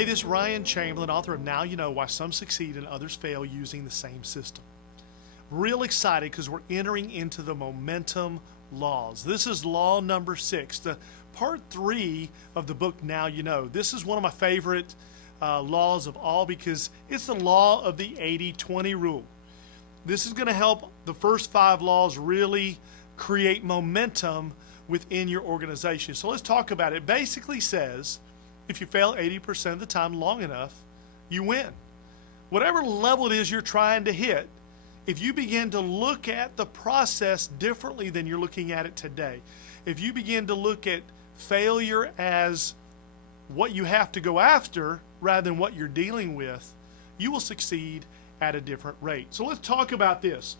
Hey, this is Ryan Chamberlain, author of Now You Know Why Some Succeed and Others Fail Using the Same System. Real excited because we're entering into the momentum laws. This is law number 6, the part 3 of the book Now You Know. This is one of my favorite laws of all because it's the law of the 80-20 rule. This is going to help the first 5 laws really create momentum within your organization. So let's talk about it. It basically says, if you fail 80% of the time long enough, you win. Whatever level it is you're trying to hit, if you begin to look at the process differently than you're looking at it today, if you begin to look at failure as what you have to go after rather than what you're dealing with, you will succeed at a different rate. So let's talk about this.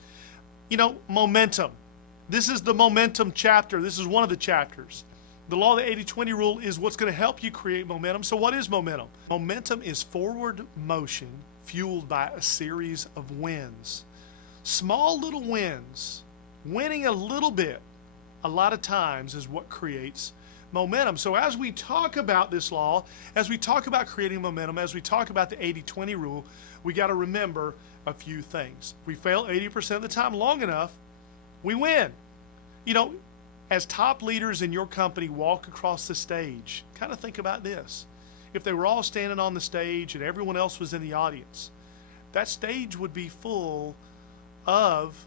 You know, momentum. This is the momentum chapter. This is one of the chapters. The law of the 80-20 rule is what's going to help you create momentum. So what is momentum? Momentum is forward motion fueled by a series of wins. Small little wins, winning a little bit, a lot of times is what creates momentum. So as we talk about this law, as we talk about creating momentum, as we talk about the 80-20 rule, we got to remember a few things. If we fail 80% of the time long enough, we win. You know, as top leaders in your company walk across the stage, kind of think about this. If they were all standing on the stage and everyone else was in the audience, that stage would be full of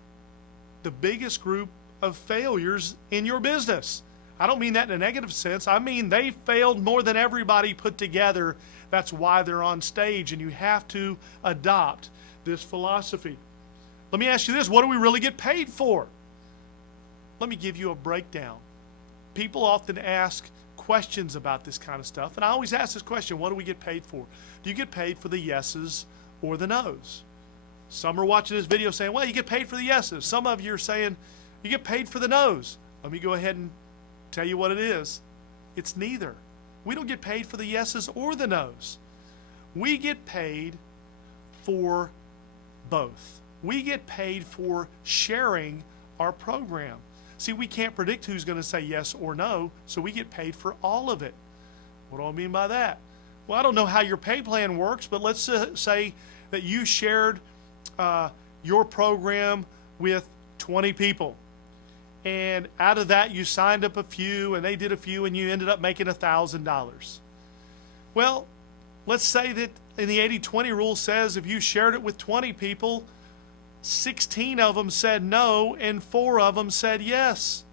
the biggest group of failures in your business. I don't mean that in a negative sense. I mean they failed more than everybody put together. That's why they're on stage, and you have to adopt this philosophy. Let me ask you this. What do we really get paid for? Let me give you a breakdown. People often ask questions about this kind of stuff, and I always ask this question, what do we get paid for? Do you get paid for the yeses or the nos? Some are watching this video saying, well, you get paid for the yeses. Some of you are saying, you get paid for the nos. Let me go ahead and tell you what it is. It's neither. We don't get paid for the yeses or the nos. We get paid for both. We get paid for sharing our program. See, we can't predict who's going to say yes or no, so we get paid for all of it. What do I mean by that? Well, I don't know how your pay plan works, but let's say that you shared your program with 20 people. And out of that, you signed up a few, and they did a few, and you ended up making $1,000. Well, let's say that in the 80-20 rule says if you shared it with 20 people, 16 of them said no, and 4 of them said yes.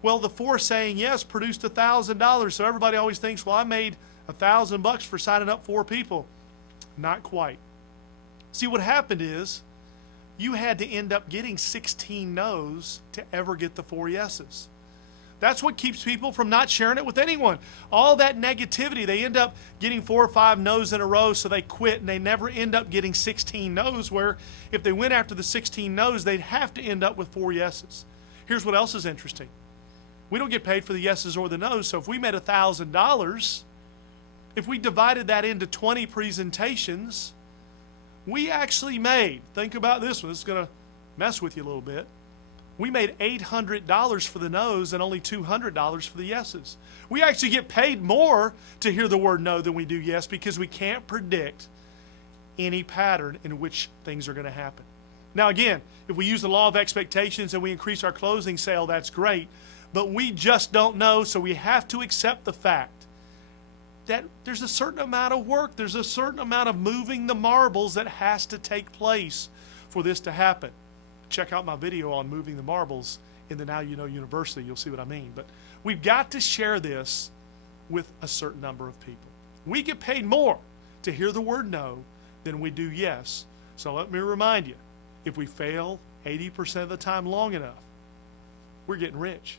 Well, the 4 saying yes produced $1,000, so everybody always thinks, well, I made $1,000 for signing up 4 people. Not quite. See, what happened is you had to end up getting 16 no's to ever get the 4 yeses. That's what keeps people from not sharing it with anyone. All that negativity, they end up getting 4 or 5 no's in a row, so they quit, and they never end up getting 16 no's, where if they went after the 16 no's, they'd have to end up with 4 yeses. Here's what else is interesting. We don't get paid for the yeses or the no's, so if we made $1,000, if we divided that into 20 presentations, we actually made, think about this one, this is going to mess with you a little bit. We made $800 for the no's and only $200 for the yeses. We actually get paid more to hear the word no than we do yes, because we can't predict any pattern in which things are going to happen. Now again, if we use the law of expectations and we increase our closing sale, that's great, but we just don't know, so we have to accept the fact that there's a certain amount of work, there's a certain amount of moving the marbles that has to take place for this to happen. Check out my video on moving the marbles in the Now You Know University. You'll see what I mean. But we've got to share this with a certain number of people. We get paid more to hear the word no than we do yes. So let me remind you, if we fail 80% of the time long enough, we're getting rich.